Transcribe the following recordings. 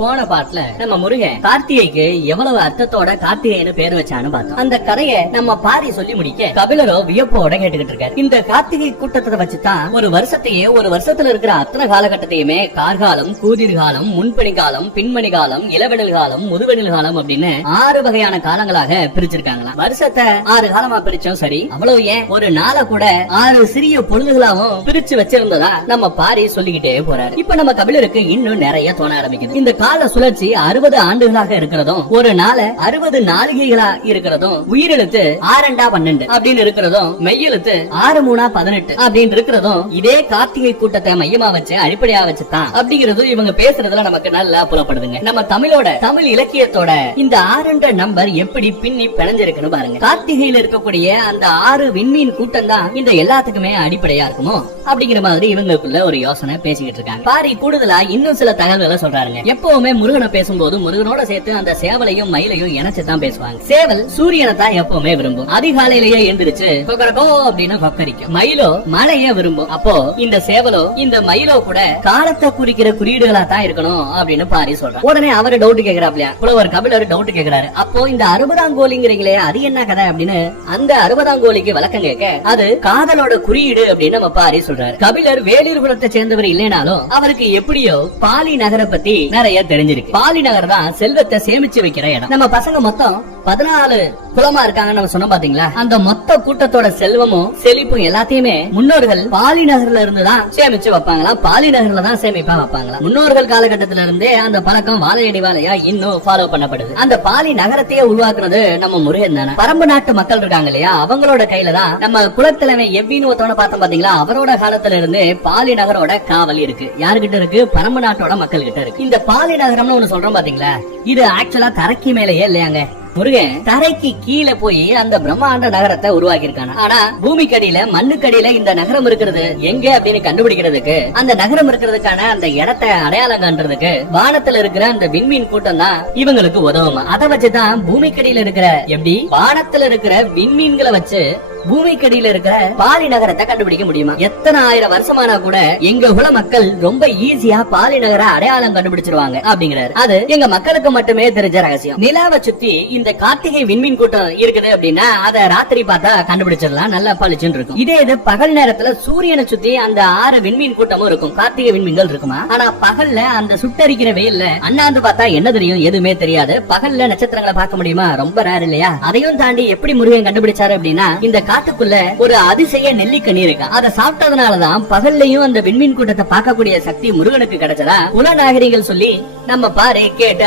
போன பாட்டுல நம்ம முருகன் கார்த்திகைக்கு எவ்வளவு அர்த்தத்தோட கார்த்திகைன்னு பேர் வச்சான்னு பார்த்தோம். அந்த கதையை நம்ம பாரி சொல்லி முடிக்க கபிலரோ வியப்போட கேட்டுக்கிட்டு இருக்காரு. இந்த கார்த்திகை கூட்டத்தை வச்சுதான் ஒரு வருஷத்துல இருக்கிற அத்தனை காலகட்டத்தையுமே கார்காலம், கூதிர் காலம், முன்பணி காலம், பின்மணி காலம், இளவெனில் காலம், முதுவெனில் காலம் அப்படின்னு 6 வகையான காலங்களாக பிரிச்சிருக்காங்களாம். வருஷத்தை 6 காலமா பிரிச்சோம் சரி, அவ்வளவு ஏன் ஒரு நாளை கூட 6 சிறிய பொழுதுகளாவும் பிரிச்சு வச்சிருந்ததா நம்ம பாரி சொல்லிக்கிட்டே போறாரு. இப்ப நம்ம கபிலருக்கு இன்னும் நிறைய தோண ஆரம்பிக்குது. இந்த கால சுழற்சி 60 ஆண்டுகளாக இருக்கிறதும், ஒரு நாள 60 நாளிகைகளா இருக்கிறதும், உயிரெழுத்து 6×12 அப்படின்னு இருக்கிறதும், மெய்யெழுத்து 6×3=18 அப்படின்னு இருக்கிறதும் இதே கார்த்திகை கூட்டத்தை மையமா வச்சு அடிப்படையா வச்சுதான் அப்படிங்கிறது இவங்க பேசுறதுல நமக்கு நல்லா புலப்படுதுங்க. நம்ம தமிழ் இலக்கியத்தோட இந்த 6 நம்பர் எப்படி பின்னி பிணைஞ்சிருக்குன்னு பாருங்க. கார்த்திகையில இருக்கக்கூடிய அந்த 6 விண்மீன் கூட்டம் தான் இந்த எல்லாத்துக்குமே அடிப்படையா இருக்குமோ அப்படிங்கிற மாதிரி இவங்களுக்குள்ள ஒரு யோசனை பேசிக்கிட்டு இருக்காங்க. பாரி கூடுதலா இன்னும் சில தகவல்களை சொல்றாருங்க. எப்பவுமே முருகனை பேசும்போது முருகனோட சேர்த்து அந்த சேவலையும் மயிலையும் இணைச்சுதான் பேசுவாங்க. சேவல் சூரியனை தான் எப்பவுமே விரும்பும். அதிகாலையிலேயே எந்திரிச்சு கொக்கரக்கோ அப்படின்னு கொக்கரிக்கும். மயிலோ மழைய விரும்பும். அப்போ இந்த சேவலோ இந்த மயிலோ கூட காலத்தை குறிக்கிற குறியீடுகளா தான் இருக்கணும் அப்படின்னு பாரி சொல்றாரு. உடனே அவரு டவுட் கேக்குறாப்லையா, புலவர் கபிலர் டவுட் கேக்குறாரு. அப்போ இந்த 60ஆம் கோலிங்கிறீங்களே அது என்ன கதை அப்படின்னு அந்த 60ஆம் கோலிக்கு விளக்கம் கேட்க, அது காதலோட குறியீடு அப்படின்னு நம்ம பாரி சொல்றாரு. கபிலர் வேலூர் குலத்தை சேர்ந்தவர் இல்லைனாலும் அவருக்கு எப்படியோ பாலி நகரை பத்தி நிறைய தெரிஞ்சிருக்கு. பாலி நகர் தான் செல்வத்தை சேமிச்சு வைக்கிற இடம். நம்ம பசங்க மொத்தம் 14 குலமா இருக்காங்கன்னு நம்ம சொன்னோம் பாத்தீங்களா, அந்த மொத்த கூட்டத்தோட செல்வமும் செழிப்பும் எல்லாத்தையுமே முன்னோர்கள் பாலி நகர்ல இருந்துதான் சேமிச்சு வைப்பாங்களாம். பாலி நகர்ல தான் சேமிப்பா வைப்பாங்களாம். முன்னோர்கள் காலகட்டத்தில இருந்தே அந்த பழக்கம் வாழையடி வாழையா இன்னும் ஃபாலோ பண்ணப்படுது. அந்த பாலி நகரத்தையே உருவாக்குறது நம்ம முருகன் தானே. பரம்பு நாட்டு மக்கள் இருக்காங்க இல்லையா, அவங்களோட கையில தான் நம்ம குலத்தலைமை எவ்வின்னு ஒருத்தவன பார்த்தோம் பாத்தீங்களா, அவரோட காலத்துல இருந்து பாலி நகரோட காவல் இருக்கு. யாருகிட்ட இருக்கு? பரம்பு நாட்டோட மக்கள் கிட்ட இருக்கு. இந்த பாலி நகரம்னு ஒண்ணு சொல்றோம் பாத்தீங்களா, இது ஆக்சுவலா தரைக்கு மேலேயே இல்லையாங்க. முருகன் தரைக்கு கீழே போய் அந்த பிரம்மாண்ட நகரத்தை உருவாக்கி இருக்கான. ஆனா பூமிக்கடியில மண்ணுக்கடியில இந்த நகரம் இருக்கிறது எங்க அப்படின்னு கண்டுபிடிக்கிறதுக்கு, அந்த நகரம் இருக்கிறதுக்கான அந்த இடத்தை அடையாளம் காண்றதுக்கு வானத்துல இருக்கிற அந்த விண்மீன் கூட்டம் தான் இவங்களுக்கு உதவுமா. அதை வச்சுதான் பூமிக்கடியில இருக்கிற எப்படி வானத்துல இருக்கிற விண்மீன்களை வச்சு பூமிக்கடியில இருக்கிற பாலி நகரத்தை கண்டுபிடிக்க முடியுமா? எத்தனை 1000 வருஷமானா கூட எங்க குல மக்கள் ரொம்ப ஈஸியா பாலி நகர அடையாளம் கண்டுபிடிச்சிருவாங்க அப்படிங்கிறாரு. அது எங்க மக்களுக்கு மட்டுமே தெரிஞ்ச ரகசியம். நிலாவை சுத்தி இந்த கார்த்திகை விண்மீன் கூட்டம் இருக்குது அப்படின்னா அதை ராத்திரி பார்த்தா கண்டுபிடிச்சிடலாம், நல்லா பளிச்சுன்னு இருக்கும். இதே இது பகல் நேரத்துல சூரியனை சுத்தி அந்த 6 விண்மீன் கூட்டமும் இருக்கும். கார்த்திகை விண்மீன்கள் இருக்குமா? ஆனா பகல்ல அந்த சுட்டரிக்கிற வெயில்ல அண்ணாந்து பார்த்தா என்ன தெரியும்? எதுவுமே தெரியாது. பகல்ல நட்சத்திரங்களை பார்க்க முடியுமா? ரொம்ப ரேர் இல்லையா? அதையும் தாண்டி எப்படி முருகன் கண்டுபிடிச்சாரு அப்படின்னா, இந்த காட்டுக்குள்ள ஒரு அதிசய நெல்லிக்கனி இருக்கு. அதை சாப்பிட்டதுனாலதான் பகல்லையும் அந்த விண்மீன் கூட்டத்தை பார்க்கக்கூடிய சக்தி முருகனுக்கு கிடைச்சதா புலநாகரிகள் சொல்லி நம்ம பாரு கேட்டு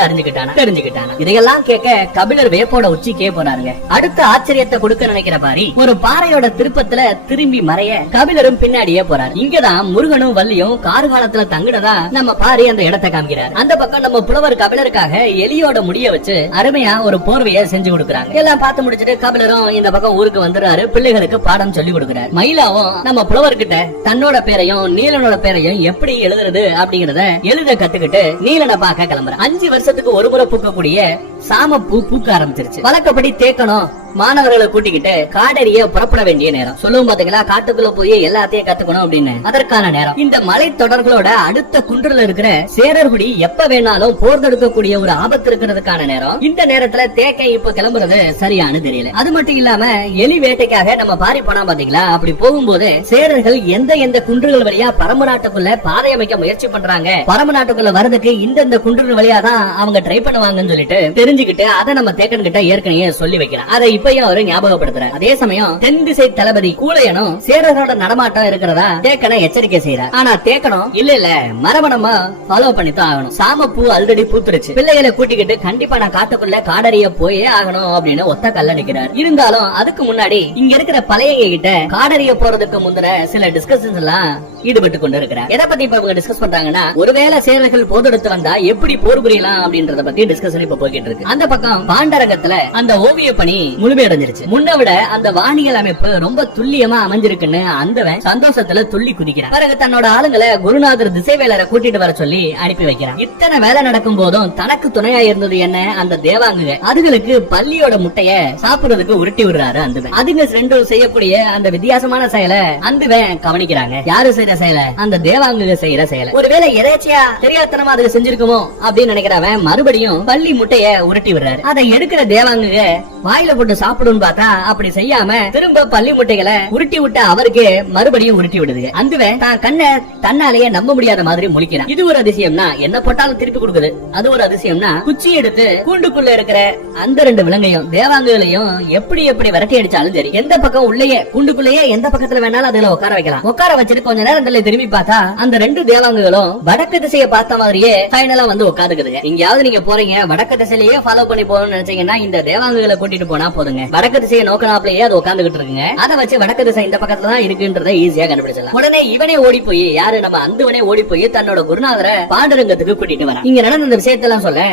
தெரிஞ்சுக்கிட்டாங்க. இதையெல்லாம் கேட்க கபிலர் வேப்போட உச்சிக்கே போனாருங்க. அடுத்த ஆச்சரியத்தை கொடுக்க நினைக்கிற பாரி ஒரு பாறையோட திருப்பத்துல திரும்பி மறைய கபிலரும் பின்னாடியே போறாரு. இங்கதான் முருகனும் வள்ளியும் கார்காலத்துல தங்கினதா நம்ம பாரி அந்த இடத்தை காமிக்கிறார். அந்த பக்கம் நம்ம புலவர் கபிலருக்காக எலியோட முடிய வச்சு அருமையா ஒரு போர்வைய செஞ்சு கொடுக்கறாங்க. எல்லாம் பார்த்து முடிச்சிட்டு கபிலரும் இந்த பக்கம் ஊருக்கு வந்துறாரு. பிள்ளைகளுக்கு பாடம் சொல்லி கொடுக்கிறார். மயிலாவும் நம்ம புலவர்கிட்ட தன்னோட பேரையும் நீலனோட பேரையும் எப்படி எழுதுறது அப்படிங்கறத எழுத கத்துக்கிட்டு நீலனை பார்க்க கிளம்புற. 5 வருஷத்துக்கு ஒரு முறை பூக்கக்கூடிய சாமப்பூ பூக்க ஆரம்பிச்சிருச்சு. வழக்கப்படி தேக்கணும் மாணவர்களை கூட்டிக்கிட்டு காடறிய புறப்பட வேண்டிய நேரம். சொல்லுவோம் பாத்தீங்களா, காட்டுக்குள்ள போய் எல்லாத்தையும் கத்துக்கணும் அப்படின்னு. அதற்கான நேரம். இந்த மலை தொடர்களோட அடுத்த குன்றுல இருக்கிற சேரர்குடி எப்ப வேணாலும் போர் தடுக்கக்கூடிய ஒரு ஆபத்து இருக்கிறதுக்கான நேரம். இந்த நேரத்துல தேக்கை இப்ப கிளம்புறது சரியானு தெரியல. அது மட்டும் இல்லாம எலி வேட்டைக்காக நம்ம பாரி போனா பாத்தீங்களா, அப்படி போகும்போது சேரர்கள் எந்த குன்றுகள் வழியா பரம்பு நாட்டுக்குள்ள பாதை அமைக்க முயற்சி பண்றாங்க, பரம்பு நாட்டுக்குள்ள வரதுக்கு இந்த குன்றுகள் வழியா தான் அவங்க ட்ரை பண்ணுவாங்கன்னு சொல்லிட்டு தெரிஞ்சுக்கிட்டு அதை நம்ம தேக்கன் கிட்ட ஏற்கனவே சொல்லி வைக்கிறோம். அதை இப்பயும் அவரு ஞாபகப்படுத்துறாரு. அதே சமயம் தென் திசை தளபதி கூலையனும் சேரர்களோட நடமாட்டம் இருக்கிறதா தேக்கனை எச்சரிக்கை செய்யறார். ஆனா தேக்கனும் இல்ல மரபணமா ஃபாலோ பண்ணித்தான் ஆகணும். சாமப்பூ ஆல்ரெடி பூத்துருச்சு. பிள்ளைகளை கூட்டிக்கிட்டு கண்டிப்பா நான் காட்டுக்குள்ள காடறிய போயே ஆகணும் அப்படின்னு ஒத்த கல்ல நிக்கிறார். இருந்தாலும் அதுக்கு முன்னாடி இங்க இருக்கிற பழைய கிட்ட காடறிய போறதுக்கு முந்தின சில டிஸ்கஷன்ஸ் எல்லாம் ஈடுபட்டு கொண்டு இருக்கிறார். எதை பத்தி இப்ப இவங்க டிஸ்கஸ் பண்றாங்கன்னா, ஒருவேளை சேரர்கள் போதெடுத்து வந்தா எப்படி போர் புரியலாம் அப்படின்றத பத்தி டிஸ்கஷன் இப்ப போய்கிட்டு இருக்கு. அந்த பக்கம் பாண்டரங்கத்துல அந்த ஓவிய பணி முழுமையடைஞ்சிருச்சு. முன்ன விட அந்த வானியல் அமைப்பு ரொம்ப துல்லியமா அமைஞ்சிருக்குன்னு அந்தவன் சந்தோஷத்துல துள்ளி குதிக்கிறான். பிறகு தன்னோட ஆளுங்களை குருநாதர் திசைவேலரை கூட்டிட்டு வர சொல்லி அனுப்பி வைக்கிறான். இத்தனை வேலை நடக்கும் போதும் தனக்கு துணையா இருந்தது என்ன அந்த தேவாங்குக. அதுகளுக்கு பள்ளியோட முட்டைய சாப்பிடுறதுக்கு உருட்டி விடுறாரு அந்துவன். அதுங்க ரெண்டும் செய்யக்கூடிய அந்த வித்தியாசமான செயலை அந்துவன் கவனிக்கிறாங்க. யாரு செய்யற செயலை? அந்த தேவாங்குக செய்யற செயலை. ஒருவேளை எதேச்சியா தெரியாதனமா அதுக்கு செஞ்சிருக்குமோ அப்படின்னு நினைக்கிறவன் மறுபடியும் பள்ளி முட்டைய உருட்டி விடுறாரு. அதை எடுக்கிற தேவாங்குக வாயில போட்டு சாப்பிடும் பார்த்தா அப்படி செய்யாம திரும்ப பள்ளி முட்டைகளை உருட்டி விட்ட அவருக்கு மறுபடியும் உருட்டி விடுது. அந்துவன் தான் கண்ணை தன்னாலேயே நம்ப முடியாத மாதிரி முழிக்கிறான். இது ஒரு அதிசயம்னா என்ன போட்டாலும் திருப்பி கொடுக்குது. அது ஒரு அதிசயம்னா குச்சி எடுத்து கூண்டுக்குள்ள இருக்கிற அந்த ரெண்டு விலங்கையும் தேவாங்குகளையும் எப்படி எப்படி விரட்டி அடிச்சாலும் சரி, எந்த பக்கம் உள்ளேயே கூண்டுக்குள்ளேயே எந்த பக்கத்துல வேணாலும் அதுல உட்கார வைக்கலாம். உட்கார வச்சுட்டு கொஞ்ச நேரம் திரும்பி பார்த்தா அந்த ரெண்டு தேவாங்குகளும் வடக்கு திசையை பார்த்த மாதிரியே ஃபைனலா வந்து உட்காந்துக்குதுங்க. எங்கயாவது நீங்க போறீங்க வடக்கு திசையிலேயே ஃபாலோ பண்ணி போகணும்னு நினைச்சீங்கன்னா இந்த தேவாங்குகளை கூட்டிட்டு போனா போதுங்க. வடக்கு திசையை நோக்கினாப்லயே அது உட்காந்துக்கிட்டு இருக்குங்க. அதை வச்சு வடக்கு திசை இந்த பக்கத்துல தான் இருக்குன்றதை ஈஸியா கண்டுபிடிச்சலாம். உடனே இவனே ஓடி போய் யாரு நம்ம அந்துவனே ஓடி போய் தன்னோட குருநாதரை பாண்டரங்கத்துக்கு கூட்டிட்டு வரான். இங்க நடந்த இந்த விஷயத்தெல்லாம் சொல்ல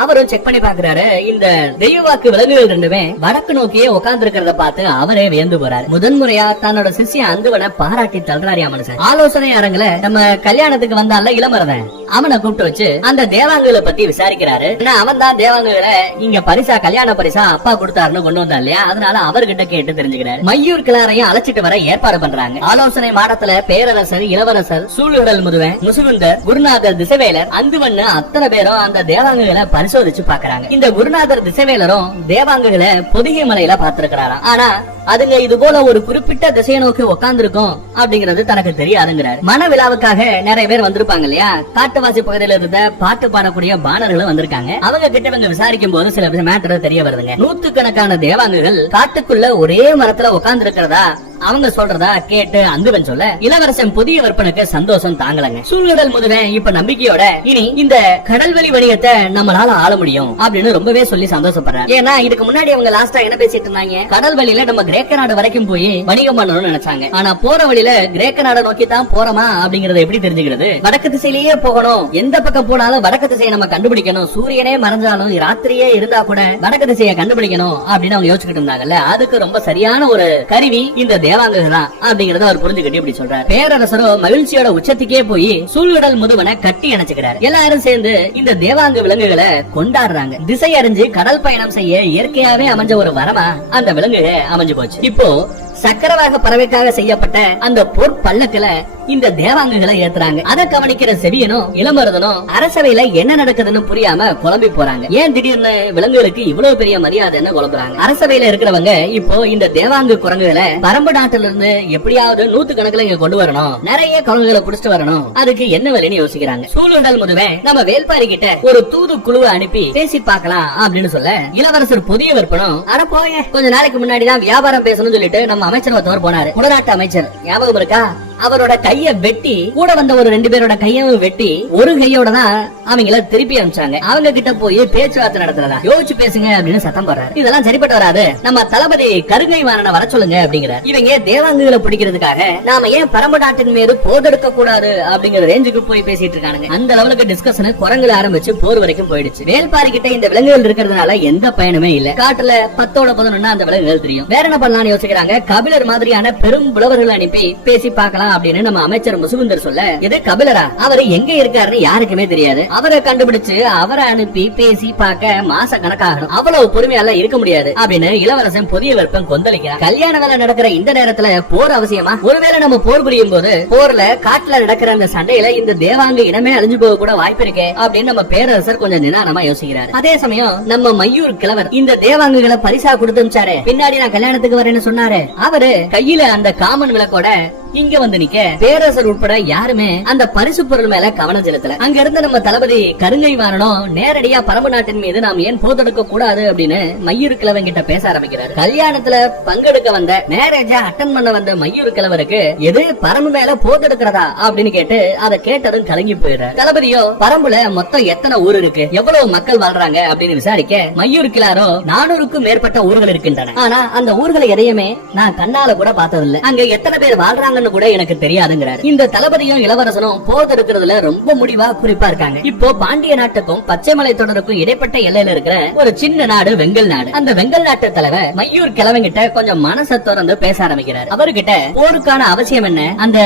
அவரும் செக் பண்ணி பாக்குறாரு. இந்த தெய்வவாக்கு விலங்குகள் ரெண்டுமே வடக்கு நோக்கியே உட்கார்ந்து இருக்கிறத பார்த்து அவரே வியந்து போறாரு. முதன்முறையா தன்னோட சிஷ்ய அந்துவனை பாராட்டி தள்ளுறாரியா மனுஷன். ஆலோசனை அரங்குல நம்ம கல்யாணத்துக்கு வந்தால இளமரதன் அவனை கூப்பிட்டு வச்சு அந்த தேவாங்குகளை பத்தி விசாரிக்கிறாரு. அவன் தான் தேவாங்குகளை இங்க பரிசா கல்யாண பரிசா அப்பா கொடுத்தாருன்னு கொண்டு வந்தா இல்லையா, அதனால அவர்கிட்ட கேட்டு தெரிஞ்சுக்கிறாரு. மையூர் கிளாரையும் அழைச்சிட்டு வர ஏற்பாடு பண்றாங்க. ஆலோசனை மாடத்துல பேரரசர், இளவரசர், சூழ்நிழல் முதுவன், முசுகுந்தர், குருநாதர் திசைவேலர், அந்துவன் அத்தனை பேரும் அந்த தேவாங்குகளை பரிசோதிச்சு பாக்குறாங்க. இந்த குருநாதர் திசைவேலரும் தேவாங்குகளை பொதிகை மலையில பாத்துருக்கிறாராம். ஆனா அதுங்க இது போல ஒரு குறிப்பிட்ட திசையை நோக்கி உட்கார்ந்து இருக்கும் அப்படிங்கறது தனக்கு தெரியாதுங்கிறார். மன விழாவுக்காக நிறைய பேர் வந்திருப்பாங்க இல்லையா, காட்டுவாசி பகுதியில இருந்த பாட்டு பாடக்கூடிய பாணர்களும் வந்திருக்காங்க. அவங்க கிட்ட வந்து விசாரிக்கும் போது சில மேட்டர் தெரிய வருதுங்க. நூத்துக்கணக்கான தேவாங்குகள் காட்டுக்குள்ள ஒரே மரத்துல உட்கார்ந்து இருக்கிறதா அவங்க சொல்றதா கேட்டு அந்துவன் சொல்ல இளவரசன் புதிய விற்பனுக்கு சந்தோஷம் தாங்கலங்க. சூழ்நிழல் முதுவன் இப்ப நம்பிக்கையோட இனி இந்த கடல்வெளி வணிகத்தை நம்மளால ஆள முடியும் அப்படின்னு ரொம்பவே சொல்லி சந்தோஷப்படுறாரு. ஏன்னா இதுக்கு முன்னாடி அவங்க லாஸ்டா என்ன பேசிட்டு இருந்தாங்க, கடல்வெளியில நம்ம கிரேக்க நாடு வரைக்கும் போய் வணிகம் பண்ணணும்னு நினைச்சாங்க. ஆனா போற வழியில கிரேக்க நாடு நோக்கி தான் போறோமா அப்படிங்கறத எப்படி தெரிஞ்சுக்கிறது? வடக்கு திசையிலேயே போகணும், எந்த பக்கம் போனாலும் வடக்கு திசையை நம்ம கண்டுபிடிக்கணும், சூரியனே மறைஞ்சாலும் ராத்திரியே இருந்தா கூட வடக்கு திசையை கண்டுபிடிக்கணும் அப்படின்னு அவங்க யோசிச்சுட்டு இருந்தாங்கல்ல. அதுக்கு ரொம்ப சரியான ஒரு கருவி இந்த தேவாங்குதான் அப்படிங்கறத அவர் புரிஞ்சுக்கிட்டு இப்படி சொல்றாரு. பேரரசரோ மகிழ்ச்சியோட உச்சத்துக்கே போய் சூழ்நிழல் முதுவனை கட்டி அணைச்சுக்கிறார். எல்லாரும் சேர்ந்து இந்த தேவாங்கு விலங்குகளை கொண்டாடுறாங்க. திசை அறிஞ்சு கடல் பயணம் செய்ய இயற்கையாவே அமைஞ்ச ஒரு வரமா அந்த விலங்குகள் அமைஞ்சு போச்சு. இப்போ சக்கரவாக பறவைக்காக செய்யப்பட்ட அந்த பொற்பல்லக்குல இந்த தேவாங்குகளை ஏத்துறாங்க. அதை கவனிக்கிற செவியனும் இளமருதனும் அரசவையில என்ன நடக்குதுன்னு புரியாம குழம்பி போறாங்க. ஏன் திடீர்னு விலங்குகளுக்கு இவ்வளவு பெரிய மரியாதைன்னு குழம்புறாங்க. அரசவையில இருக்கிறவங்க இப்போ இந்த தேவாங்கு குரங்குகளை பரம்பு நாட்டுல இருந்து எப்படியாவது 100 கணக்குல இங்க கொண்டு வரணும், நிறைய குரங்குகளை புடிச்சிட்டு வரணும், அதுக்கு என்ன வழின்னு யோசிக்கிறாங்க. சூழ்நிழல் முதுவன் நம்ம வேல்பாரி கிட்ட ஒரு தூது குழுவை அனுப்பி பேசி பார்க்கலாம் அப்படின்னு சொல்ல இளவரசர் புதிய விற்பனும் அட போய கொஞ்ச நாளைக்கு முன்னாடிதான் வியாபாரம் பேசணும்னு சொல்லிட்டு நம்ம அமைச்சர் ஒருத்தவர் போனாரு, குடநாட்டு அமைச்சர், ஞாபகம் இருக்கா? அவரோட கைய வெட்டி கூட வந்த ஒரு 2 பேரோட கையும் வெட்டி ஒரு கையோட தான் அவங்கள திருப்பி அனுப்பிச்சாங்க. அவங்க கிட்ட போய் பேச்சுவார்த்தை நடத்துறதா யோசிச்சு பேசுங்க அப்படின்னு சத்தம் போடுறாரு. இதெல்லாம் சரிப்பட்டு வராது, நம்ம தளபதி கருங்கை வாணனை வர சொல்லுங்க அப்படிங்கிற. இவங்க தேவாங்குகளை பிடிக்கிறதுக்காக நாம ஏன் பரம்பு நாட்டின் மீது போதெடுக்க கூடாது அப்படிங்கிற ரேஞ்சுக்கு போய் பேசிட்டு இருக்கானுங்க. அந்த லெவலுக்கு டிஸ்கஷன் குரங்குல ஆரம்பிச்சு போர் வரைக்கும் போயிடுச்சு. வேல்பாரி கிட்ட இந்த விலங்குகள் இருக்கிறதுனால எந்த பயனுமே இல்ல. காட்டுல 10ஓட 11 அந்த விலங்குகள் தெரியும். வேற என்ன பண்ணலாம்னு யோசிக்கிறாங்க. கபிலர் மாதிரியான பெரும் புலவர்கள் அனுப்பி பேசி பார்க்கலாம் அப்படின்னு நம்ம அமைச்சர் முசுகுந்தர் சொல்ல, இது கபிலரா? அவரு எங்க இருக்காருன்னு யாருக்குமே தெரியாது. அவரை கண்டுபிடிச்சு அவரை அனுப்பி பேசி பார்க்க மாச கணக்காகணும். அவ்வளவு பொறுமையால இருக்க முடியாது அப்படின்னு இளவரசன் புதிய விருப்பம் கொந்தளிக்கிறார். கல்யாண வேலை நடக்கிற இந்த நேரத்துல போர் அவசியமா? ஒருவேளை நம்ம போர் புரியும் போது போர்ல காட்டுல நடக்கிற அந்த சண்டையில இந்த தேவாங்கு இனமே அழிஞ்சு போக கூட வாய்ப்பு இருக்கே அப்படின்னு நம்ம பேரரசர் கொஞ்சம் நிதானமா யோசிக்கிறார். அதே சமயம் நம்ம மையூர் கிழவர் இந்த தேவாங்குகளை பரிசா கொடுத்துச்சாரு, பின்னாடி நான் கல்யாணத்துக்கு வரேன்னு சொன்னாரு, அவரு கையில அந்த காமன் விளக்கோட இங்க வந்து நிக்க பேரரசர் உட்பட யாருமே அந்த பரிசு பொருள் மேல கவனம் செலுத்தல. அங்க இருந்து நம்ம தளபதி கருங்கை வாணனும் நேரடியா பரம்பு நாட்டின் மீது நாம் ஏன் போதெடுக்க கூடாது அப்படின்னு மையூர் கிழவன் கிட்ட பேச ஆரம்பிக்கிறார். கல்யாணத்துல பங்கெடுக்க வந்த மேரேஜா அட்டன் பண்ண வந்த மையூர் கிழவருக்கு எது பரம்பு மேல போதெடுக்கிறதா அப்படின்னு கேட்டு அதை கேட்டதும் கலங்கி போயிடுறார். தளபதியோ பரம்புல மொத்தம் எத்தனை ஊர் இருக்கு, எவ்வளவு மக்கள் வாழ்றாங்க அப்படின்னு விசாரிக்க மையூர் கிளாரோ 400க்கும் மேற்பட்ட ஊர்கள் இருக்கின்றன, ஆனா அந்த ஊர்களை எதையுமே நான் கண்ணால கூட பார்த்ததில்லை, அங்க எத்தனை பேர் வாழ்றாங்க இருக்காங்கன்னு கூட எனக்கு தெரியாதுங்கிறாரு. இந்த தளபதியும் இளவரசனும் போர் இருக்கிறதுல ரொம்ப முடிவா குறிப்பா இருக்காங்க. இப்போ பாண்டிய நாட்டுக்கும் பச்சைமலை தொடருக்கும் இடைப்பட்ட எல்லையில இருக்கிற ஒரு சின்ன நாடு வெங்கல் நாடு. அந்த வெங்கல் நாட்டு தலைவர் மையூர் கிழவங்கிட்ட கொஞ்சம் மனசை திறந்து பேச ஆரம்பிக்கிறார். அவர்கிட்ட போருக்கான அவசியம் என்ன, அந்த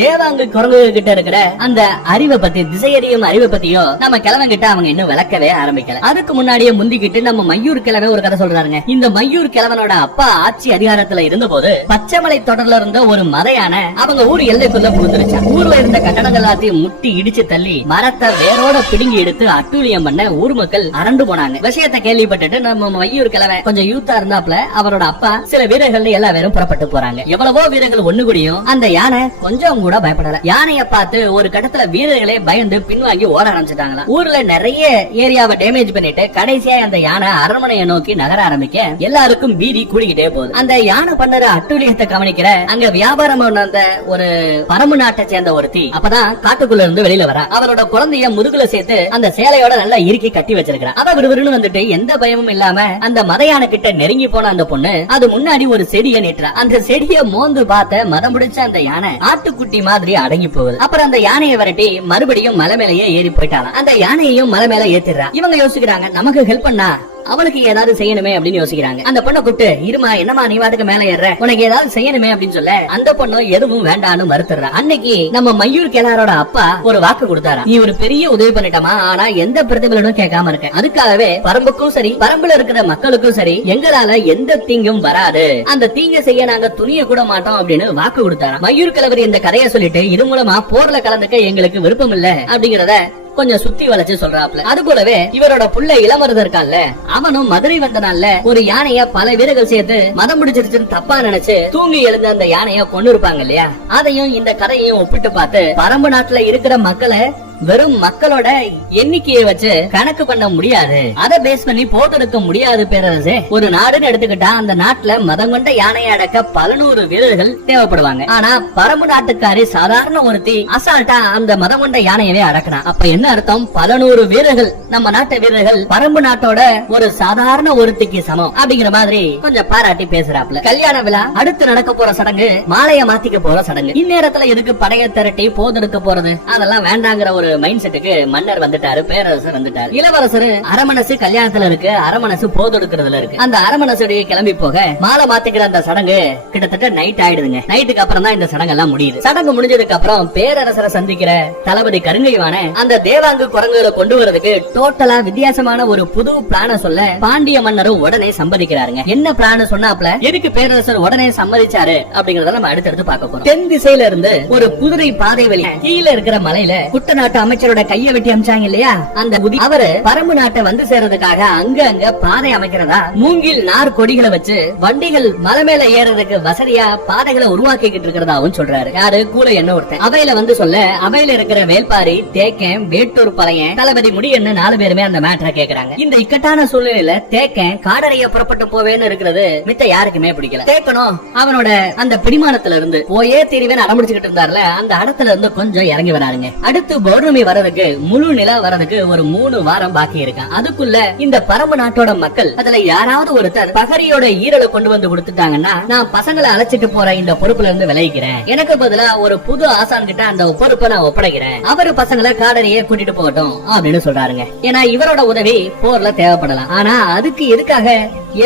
தேவாங்கு குரங்கு கிட்ட இருக்கிற அந்த அறிவை பத்தி, திசையறியும் அறிவை பத்தியோ நம்ம கிழவங்கிட்ட அவங்க இன்னும் விளக்கவே ஆரம்பிக்கல. அதுக்கு முன்னாடியே முந்திக்கிட்டு நம்ம மையூர் கிழவ ஒரு கதை சொல்றாங்க. இந்த மையூர் கிழவனோட அப்பா ஆட்சி அதிகாரத்துல இருந்த போது பச்சைமலை தொடர்ல இருந்த ஒரு மதையான அவங்க ஊர் எல்லைக்குள்ள புகுந்துருச்சு. ஊர்ல இருந்த கட்டடங்கள் எல்லாத்தையும் முட்டி இடிச்சு தள்ளி மரத்தை வேரோட பிடுங்கி எடுத்து அட்டூழியம் பண்ண ஊர் மக்கள் அரண்டு போனாங்க. விஷயத்தை கேள்விப்பட்டுட்டு நம்ம மையூர் கிழவ கொஞ்சம் யூத்தா இருந்தாப்ல அவரோட அப்பா சில வீரர்கள் எல்லா பேரும் புறப்பட்டு போறாங்க. எவ்வளவோ வீரர்கள் ஒண்ணு கூடியும் அந்த யானை கொஞ்சம் கூட பயப்படல. யானைய பார்த்து ஒரு கட்டத்துல வீரர்களே பயந்து பின்வாங்கி ஓட ஆரம்பிச்சிட்டாங்களா. ஊர்ல நிறைய ஏரியாவை டேமேஜ் பண்ணிட்டு கடைசியா அந்த யானை அரண்மனையை நோக்கி நகர ஆரம்பிக்க எல்லாருக்கும் பீதி கூடிக்கிட்டே போகுது. அந்த யானை பண்ணற அட்டூழியத்தை கவனிக்கிற அங்க வியாபாரம் வந்த ஒரு பரம்பு நாட்டை சேர்ந்த ஒருத்தி அப்பதான் காட்டுக்குள்ள இருந்து வெளியில வர அவரோட குழந்தைய முதுகுல சேர்த்து அந்த சேலையோட நல்லா இறுக்கி கட்டி வச்சிருக்கா. அவ விறுவிறுன்னு வந்துட்டு எந்த பயமும் இல்லாம அந்த மதையான கிட்ட நெருங்கி போன அந்த பொண்ணு அது முன்னாடி ஒரு செடியை நீட்டுறா. அந்த செடியை மோந்து பார்த்த மதம் பிடிச்ச அந்த யானை ஆட்டுக்குட்டி மாதிரி அடங்கி போகுது. அப்புறம் அந்த யானையை வரட்டி மறுபடியும் மலை மேலேயே ஏறி போயிட்டாலாம். அந்த யானையையும் மலை மேல ஏத்திடுறா. இவங்க யோசிக்கிறாங்க நமக்கு ஹெல்ப் பண்ணா அவளுக்கு ஏதாவது செய்யணுமே அப்படின்னு யோசிக்கிறாங்க. அந்த பொண்ணை கூப்பிட்டு இருமா என்னமா நீ வாட்டுக்கு மேல ஏற, உனக்கு ஏதாவது செய்யணுமே அப்படின்னு சொல்ல அந்த பொண்ணு எதுவும் வேண்டான்னு மறுத்துறா. அன்னைக்கு நம்ம மையூர் கிழாரோட அப்பா ஒரு வாக்கு கொடுத்தாரா, நீ ஒரு பெரிய உதவி பண்ணிட்டமா, ஆனா எந்த பிரதிபலனும் கேட்காம இருக்க, அதுக்காகவே பரம்புக்கும் சரி பரம்புல இருக்கிற மக்களுக்கும் சரி எங்களால எந்த தீங்கும் வராது, அந்த தீங்க செய்ய நாங்க துணிய கூட மாட்டோம் அப்படின்னு வாக்கு கொடுத்தாரா. மையூர் கிழவர் இந்த கதையை சொல்லிட்டு இது மூலமா போர்ல கலந்துக்க எங்களுக்கு விருப்பம் இல்ல அப்படிங்கறத கொஞ்சம் சுத்தி வளைச்சு சொல்றாப்ல. அது போலவே இவரோட புள்ள இளமருதன் இருக்கான்ல, அவனும் மதுரை வந்த நாள்ல ஒரு யானைய பல வீரர்கள் சேர்த்து மதம் பிடிச்சிருச்சுன்னு தப்பா நினைச்சு தூங்கி எழுந்த அந்த யானைய கொண்டு இருப்பாங்க இல்லையா, அதையும் இந்த கதையையும் ஒப்பிட்டு பார்த்து பரம்பு நாட்டுல இருக்கிற மக்களை வெறும் மக்களோட எண்ணிக்கையை வச்சு கணக்கு பண்ண முடியாது, அதை பேஸ் பண்ணி போட்டெடுக்க முடியாது பேரரசே. ஒரு நாடுன்னு எடுத்துக்கிட்டா அந்த நாட்டுல மதம் கொண்ட யானையை அடக்க 100 வீரர்கள் தேவைப்படுவாங்க. ஆனா பரம்பு நாட்டுக்காரி சாதாரண ஒருத்தி அசால்ட்டா அந்த மதம் கொண்ட யானையவே அடக்கினா. அப்ப என்ன அர்த்தம், 100 வீரர்கள் நம்ம நாட்டு வீரர்கள் பரம்பு நாட்டோட ஒரு சாதாரண ஒருத்திக்கு சமம் அப்படிங்கிற மாதிரி கொஞ்சம் பாராட்டி பேசுறாப்ல. கல்யாண விழா அடுத்து நடக்க போற சடங்கு மாலைய மாத்திக்க போற சடங்கு. இந்நேரத்துல எதுக்கு படைய திரட்டி போதெடுக்க போறது, அதெல்லாம் வேண்டாங்கிற ஒரு மைண்ட் செட்டுக்கு மன்னர் வந்துட்டாரு, பேரரசர் வந்துட்டாரு. இளவரசர் அரமனசு கல்யாணத்துல இருக்கு, அரமனசு போதெடுக்கிறதுல இருக்கு. அந்த அரமனசுடைய கிளம்பி போக மாலை மாத்திக்கிற அந்த சடங்கு கிட்டத்தட்ட நைட் ஆயிடுதுங்க. நைட்டுக்கு அப்புறம் தான் இந்த சடங்கு எல்லாம் முடியுது. சடங்கு முடிஞ்சதுக்கு அப்புறம் பேரரசரை சந்திக்கிற தளபதி கருங்கைவான அந்த தேவாங்கு குரங்குகளை கொண்டு வரதுக்கு டோட்டலா வித்தியாசமான ஒரு புது பிளான சொல்ல பாண்டிய மன்னரும் உடனே சம்மதிக்கிறாருங்க. என்ன பிளான் சொன்னாப்ல, எதுக்கு பேரரசர் உடனே சம்மதிச்சாரு அப்படிங்கறத நம்ம அடுத்தடுத்து பார்க்க போறோம். தென் திசையில இருந்து ஒரு குதிரை பாதை வழி கீழே இருக்கிற மலையில குட்டநாட்டு அமைச்சரோட கைய வெட்டி அமைச்சாங்க இல்லையா, அந்த அவரு பரம்பு நாட்டை வந்து சேர்றதுக்காக அங்க அங்க பாதை அமைக்கிறதா மூங்கில் நார் கொடிகளை வச்சு வண்டிகள் மலை மேல ஏறதுக்கு வசதியா பாதைகளை உருவாக்கிட்டு இருக்கிறதாவும் சொல்றாரு. யாரு கூட என்ன ஒருத்தன் அவையில வந்து சொல்ல, அவையில இருக்கிற வேல்பாரி, தேக்கன், வேட்டூர் பழையன், தளபதி முடி என்ன 4 பேருமே அந்த மேட்டரை கேக்குறாங்க. இந்த இக்கட்டான சூழ்நிலையில தேக்கன் காடறைய புறப்பட்டு போவேன்னு இருக்கிறது மித்த யாருக்குமே பிடிக்கல. தேக்கனும் அவனோட அந்த பிடிமானத்துல இருந்து போயே தீர்வேன் அடம்பிடிச்சுக்கிட்டு இருந்தாருல, அந்த இடத்துல இருந்து கொஞ்சம் இறங்கி வராருங்க. அடுத்து பௌர்ணமி வரதுக்கு முழு நிலா வரதுக்கு ஒரு 3 வாரம் பாக்கி இருக்கு. அதுக்குள்ள இந்த பரம்பு நாட்டோட மக்கள் அதுல யாராவது ஒருத்தர் பகரியோட ஈரலை கொண்டு வந்து கொடுத்துட்டாங்கன்னா நான் பசங்களை அழைச்சிட்டு போற இந்த பொறுப்புல இருந்து விலகிக்கிறேன், எனக்கு பதிலா ஒரு புது ஆசான் கிட்ட அந்த பொறுப்பை நான் ஒப்படைக்கிறேன், அவரு பசங்களை காடறையே கூட்டிட்டு போகட்டும் அப்படின்னு சொல்றாருங்க. ஏன்னா இவரோட உதவி போர்ல தேவைப்படலாம். ஆனா அதுக்கு எதுக்காக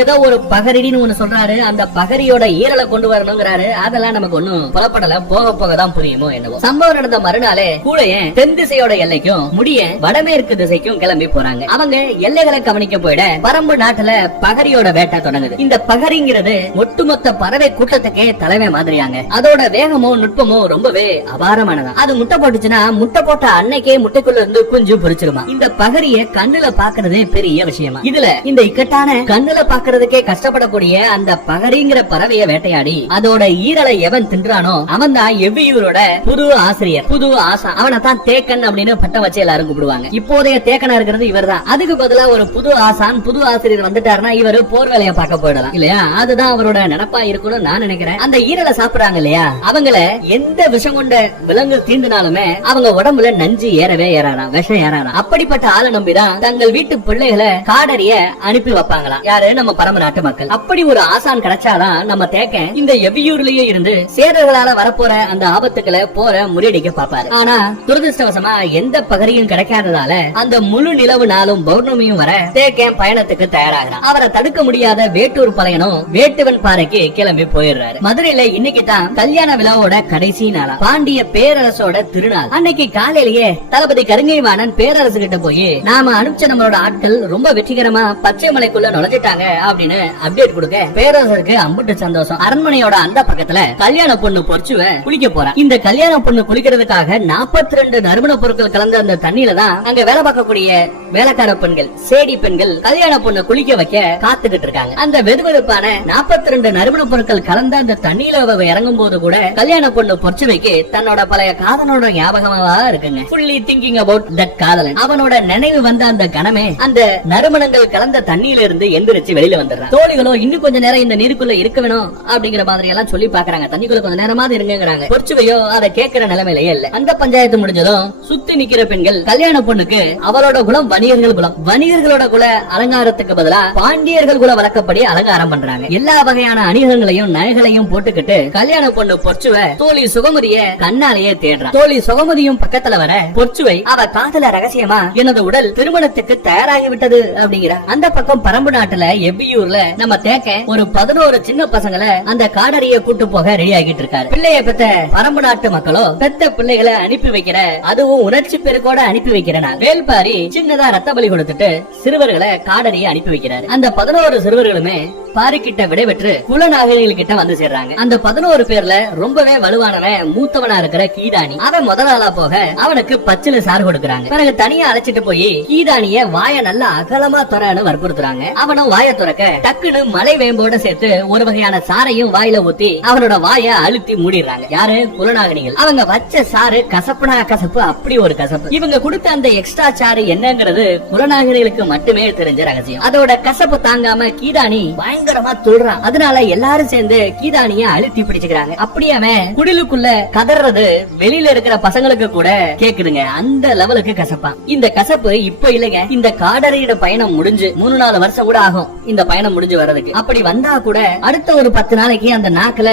ஏதோ ஒரு பகரின்னு ஒண்ணு சொல்றாரு, அந்த பகரியோட ஈரலை கொண்டு வரணுங்கிறாரு, அதெல்லாம் நமக்கு ஒண்ணும் புறப்படல, போக போகதான் புரியுமோ என்னவோ. சம்பவம் நடந்த மறுநாளே கூடையே தென் திசையோட எல்லைக்கும் முடிய வடமேற்கு திசைக்கும் கிளம்பி போறாங்க. அவங்க எல்லைகளை கவனிக்க போயிட பரம்பு நாட்டுல பகரியோட வேட்டை தொடங்குது. இந்த பகரிங்கிறது ஒட்டுமொத்த பறவை கூட்டத்துக்கே தலைமை மாதிரியாங்க. அதோட வேகமும் நுட்பமும் ரொம்பவே அபாரமானதா. அது முட்டை போட்டுச்சுன்னா முட்டை போட்ட அன்னைக்கே முட்டைக்குள்ள இருந்து குஞ்சு பொரிச்சிருமா. இந்த பகரிய கண்ணுல பாக்குறதே பெரிய விஷயமா. இதுல இந்த இக்கட்டான கண்ணுல பாக்குறதுக்கே கஷ்டப்படக்கூடிய அந்த பகரிங்கிற பறவைய வேட்டையாடி அதோட ஈரலை எவன் தின்றானோ அவன் தான் எவ்வியூரோட புது ஆசிரியர், புது ஆசா. அவனை தான் தேக்கன் தேக்கன் அப்படின்னு பட்டம் வச்சு எல்லாரும் கூப்பிடுவாங்க. இப்போதைய தேக்கனா இருக்கிறது இவர்தான். அதுக்கு பதிலா ஒரு புது ஆசான், புது ஆசிரியர் வந்துட்டாருன்னா இவரு போர் வேலையை பார்க்க போயிடலாம் இல்லையா? அதுதான் அவரோட நினைப்பா இருக்கும்னு நான் நினைக்கிறேன். அந்த ஈரலை சாப்பிடுறாங்க இல்லையா, அவங்கள எந்த விஷம் கொண்ட விலங்கு தீண்டினாலுமே அவங்க உடம்புல நஞ்சு ஏறவே ஏறாராம், விஷம் ஏறாராம். அப்படிப்பட்ட ஆளை நம்பிதான் தங்கள் வீட்டு பிள்ளைகளை காடறிய அனுப்பி வைப்பாங்களாம். யாரு? நம்ம பரம நாட்டு மக்கள். அப்படி ஒரு ஆசான் கிடைச்சாதான் நம்ம தேக்கன் இந்த எவ்வியூர்லயே இருந்து சேரர்களால வரப்போற அந்த ஆபத்துக்களை போற முறியடிக்க பாப்பாரு. ஆனா துரதிருஷ்டவசமா எந்த பகரியும் கிடைக்காததால அந்த முழு நிலவு நாளும் பௌர்ணமியும் வர தேக்கன் பயணத்துக்கு தயாராகிறான். அவரை தடுக்க முடியாத வேட்டூர் பழையனும் வேட்டுவன் பாறைக்கு கிளம்பி போயிடுறாரு. மதுரையில இன்னைக்கு தான் கல்யாண விழாவோட கடைசி நாளா, பாண்டிய பேரரசோட திருநாள். அன்னைக்கு காலையிலேயே தளபதி கருங்கைவாணன் பேரரசு கிட்ட போய் நாம அனுப்பிச்ச நம்மளோட ஆட்கள் ரொம்ப வெற்றிகரமா பச்சை மலைக்குள்ள நுழைஞ்சிட்டாங்க அப்படின்னு அப்டேட் கொடுக்க பேரரசருக்கு அம்புட்டு சந்தோஷம். அரண்மனையோட அந்த பக்கத்துல கல்யாண பொண்ணு பொறிச்சுவ குளிக்க போறா. இந்த கல்யாண பொண்ணு குளிக்கிறதுக்காக 42 நறுமண பொருட்கள் கலந்த அந்த தண்ணியில தான் அங்க வேலை பார்க்கக்கூடிய வேலைக்கார பெண்கள், சேடி பெண்கள் கல்யாண பொண்ணு குளிக்க வைக்க காத்துக்கிட்டு இருக்காங்க. அந்த வெதுவெதுப்பான 42 நறுமண பொருட்கள் கலந்த அந்த தண்ணியில இறங்கும் போது கூட கல்யாண பொண்ணு பொறிச்சுவைக்கு தன்னோட பழைய காதலோட ஞாபகமா இருக்குங்க. ஃபுல்லி திங்கிங் அபவுட் தட் காதலன். அவனோட நினைவு வந்த அந்த கணமே அந்த நறுமணங்கள் கலந்த தண்ணியில இருந்து எந்திரிச்சு வெளியில வந்துடுறான். தோழிகளோ இன்னும் கொஞ்ச நேரம் இந்த நீருக்குள்ள இருக்க வேணும் அப்படிங்கிற மாதிரி எல்லாம் சொல்லி பாக்குறாங்க. தண்ணிக்குள்ள கொஞ்ச நேரமாவது இருங்கிறாங்க. பொறிச்சுவையோ அதை கேட்கிற நிலைமையிலேயே இல்ல. அந்த பஞ்சாயத்து முடிஞ்சதும் சுத்தி நிக்கிற பெண்கள் கல்யாண பொண்ணுக்கு அவரோட குலம் வணிகர்கள் குலம், வணிகர்களோட குல அலங்காரத்துக்கு பதிலா பாண்டியர்கள் குல வழக்கப்படி அலங்காரம் பண்றாங்க. எல்லா வகையான அணிகளையும் நகைகளையும் போட்டுக்கிட்டு கல்யாண பொண்ணு பொறிச்சுவ தோழி சுகமதிய கண்ணாலேயே தேடுறான். தோழி சுகமதியும் பக்கத்துல வர பொறிச்சுவை அவ காதல ரகசியமா எனது உடல் திருமணத்துக்கு தயாராகி விட்டது அப்படிங்கிற. அந்த பக்கம் பரம்பு நாட்டுல எவ்வியூர்ல நம்ம தேக்க ஒரு 11 சின்ன பசங்களை அந்த காடறிய கூட்டு போக ரெடி ஆகிட்டு இருக்காரு. பிள்ளைய பெத்த பரம்பு நாட்டு மக்களோ பெத்த பிள்ளைகளை அனுப்பி வைக்கிற, அதுவும் உணர்ச்சி பெருக்கோட அனுப்பி வைக்கிற நாள். வேல்பாரி சின்னதா ரத்த பலி கொடுத்துட்டு சிறுவர்களை காடறிய அனுப்பி வைக்கிறாரு. அந்த 11 சிறுவர்களுமே பாரிக்கிட்ட விடைபெற்று குலநாகரிகள் கிட்ட வந்து சேர்றாங்க. அந்த 11 பேர்ல ரொம்பவே வலுவானவன் மூத்தவனா இருக்கிற கீதானி. அவன் முதல் ஆளா போக அவனுக்கு பச்சில சாறு கொடுக்கறாங்க. பிறகு தனியா அழைச்சிட்டு போய் கீதானிய வாய நல்லா அகலமா துறன்னு வற்புறுத்துறாங்க. அவனும் வாய துறக்க டக்குன்னு மலை வேம்போட சேர்த்து ஒரு வகையான சாரையும் வாயில ஊத்தி அவனோட வாய அழுத்தி மூடிடுறாங்க. யாரு? குலநாகரிகள். அவங்க வச்ச சாறு கசப்புனா கசப்பு, அப்படி ஒரு கசப்பு. இவங்க கொடுத்த அந்த எக்ஸ்ட்ரா சாறு என்னங்கிறது குலநாகரிகளுக்கு மட்டுமே தெரிஞ்ச ரகசியம். அதோட கசப்பு தாங்காம கீதானி பயங்கரமா துள்றான். அதனால எல்லாரும் சேர்ந்து கீதானிய அழுத்தி பிடிச்சுக்கிறாங்க. அப்படியே அவன் குடிலுக்குள்ள கதறது வெளியில இருக்கிற பசங்களுக்கு கூட கேக்குதுங்க. அந்த லெவலுக்கு கசப்பான். இந்த கசப்பு இப்ப இல்லைங்க, இந்த காடறியோட பயணம் முடிஞ்சு 3-4 வருஷம் கூட ஆகும் இந்த பயணம் முடிஞ்சு வர்றதுக்கு. அப்படி வந்தா கூட அடுத்த ஒரு 10 நாளைக்கு அந்த நாக்குல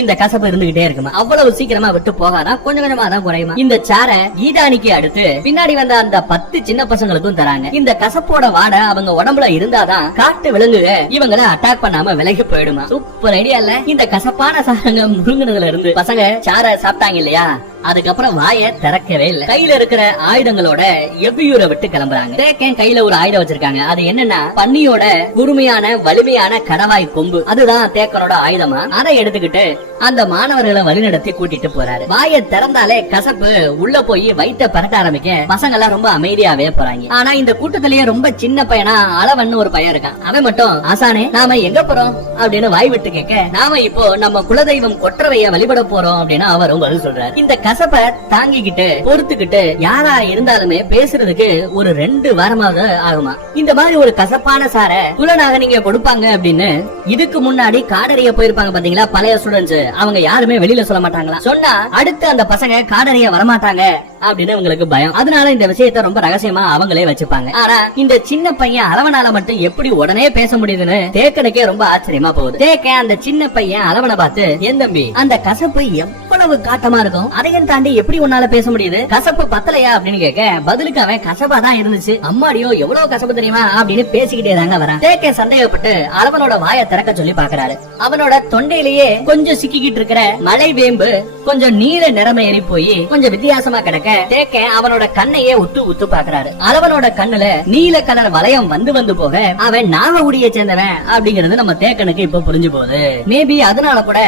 இந்த கசப்பு இருந்துகிட்டே இருக்குமா. அவ்வளவு சீக்கிரமா விட்டு போகாதா, கொஞ்சம் கொஞ்சமா தான் குறையுமா. இந்த சார கீதானிக்கு அடுத்து பின்னாடி வந்த அந்த 10 சின்ன பசங்களுக்கும் தராங்க. இந்த கசப்போட வாடை அவங்க உடம்புல இருந்தாதான் காட்டு விலங்குக இவங்களை அட்டாக் பண்ணாம விலகி போயிடுமா. சூப்பர் ஐடியா இல்ல? இந்த கசப்பான சாரங்க முழுங்கினதுல இருந்து பசங்க சார சாப்பிட்டாங்க இல்லையா, அதுக்கப்புறம் வாய திறக்கவே இல்ல. கையில இருக்கிற ஆயுதங்களோட எவ்வியூரை விட்டு கிளம்புறாங்க. தேக்கன் கையில ஒரு ஆயுதம் வச்சிருக்காங்க. அது என்னன்னா பன்னியோட கூர்மையான வலிமையான கடவாய் கொம்பு. அதுதான் தேக்கனோட ஆயுதமா. அதை எடுத்துக்கிட்டு அந்த மாணவர்களை வழிநடத்தி கூட்டிட்டு போறாரு. வாயை திறந்தாலே கசப்பு உள்ள போய் வயிற்ற பரட்ட ஆரம்பிக்க பசங்க எல்லாம் ரொம்ப அமைதியாவே போறாங்க. ஆனா இந்த கூட்டத்திலேயே ரொம்ப சின்ன பையனா அளவன்னு ஒரு பையன் இருக்கான். அவன் மட்டும் ஆசானே நாம எங்க போறோம் அப்படின்னு வாய் விட்டு கேட்க, நாம இப்போ நம்ம குலதெய்வம் கொற்றவைய வழிபட போறோம் அப்படின்னு அவரும் பதில் சொல்றாரு. இந்த கசப்பை தாங்கிக்கிட்டு பொறுத்துக்கிட்டு யாரா இருந்தாலுமே பேசுறதுக்கு ஒரு 2 வாரமாக ஆகுமா. இந்த மாதிரி ஒரு கசப்பான சார குலநாக நீங்க கொடுப்பாங்க அப்படின்னு இதுக்கு முன்னாடி காடறிய போயிருப்பாங்க பாத்தீங்களா பழைய ஸ்டூடெண்ட்ஸ், அவங்க யாருமே வெளியில சொல்ல மாட்டாங்களா. சொன்னா அடுத்து அந்த பசங்க காடறிய வரமாட்டாங்க அப்படின்னு உங்களுக்கு பயம். அதனால இந்த விஷயத்த ரொம்ப ரகசியமா அவங்களே வச்சுப்பாங்க. ஆனா இந்த சின்ன பையன் அளவனால மட்டும் எப்படி உடனே பேச முடியுதுன்னு தேக்கனுக்கே ரொம்ப ஆச்சரியமா போகுது. தேக்க அந்த சின்ன பையன் அளவனை பார்த்து, என் தம்பி அந்த கசப்பு எவ்வளவு காட்டமா இருக்கும், அதையும் தாண்டி எப்படி உன்னால பேச முடியுது, கசப்பு பத்தலையா அப்படின்னு கேட்க பதிலுக்கு அவன் கசப்பா தான் இருந்துச்சு, அம்மாடியோ எவ்வளவு கசப்பு தெரியுமா அப்படின்னு பேசிக்கிட்டே தாங்க வரான். தேக்க சந்தேகப்பட்டு அளவனோட வாயை திறக்க சொல்லி பாக்குறாரு. அவனோட தொண்டையிலேயே கொஞ்சம் சிக்கிக்கிட்டு இருக்கிற மலை வேம்பு கொஞ்சம் நீல நிறம ஏறி போய் கொஞ்சம் வித்தியாசமா கிடக்க தேக்க அவனோட கண்ணையே உத்து பாக்குறாரு. அளவனோட கண்ணுல நீல கலர் வளையம் வந்து போக அவன் நாககுடியை சேர்ந்தவன் அப்படிங்கறது நம்ம தேக்கனுக்கு இப்ப புரிஞ்சு போகுது. மேபி அதனால கூட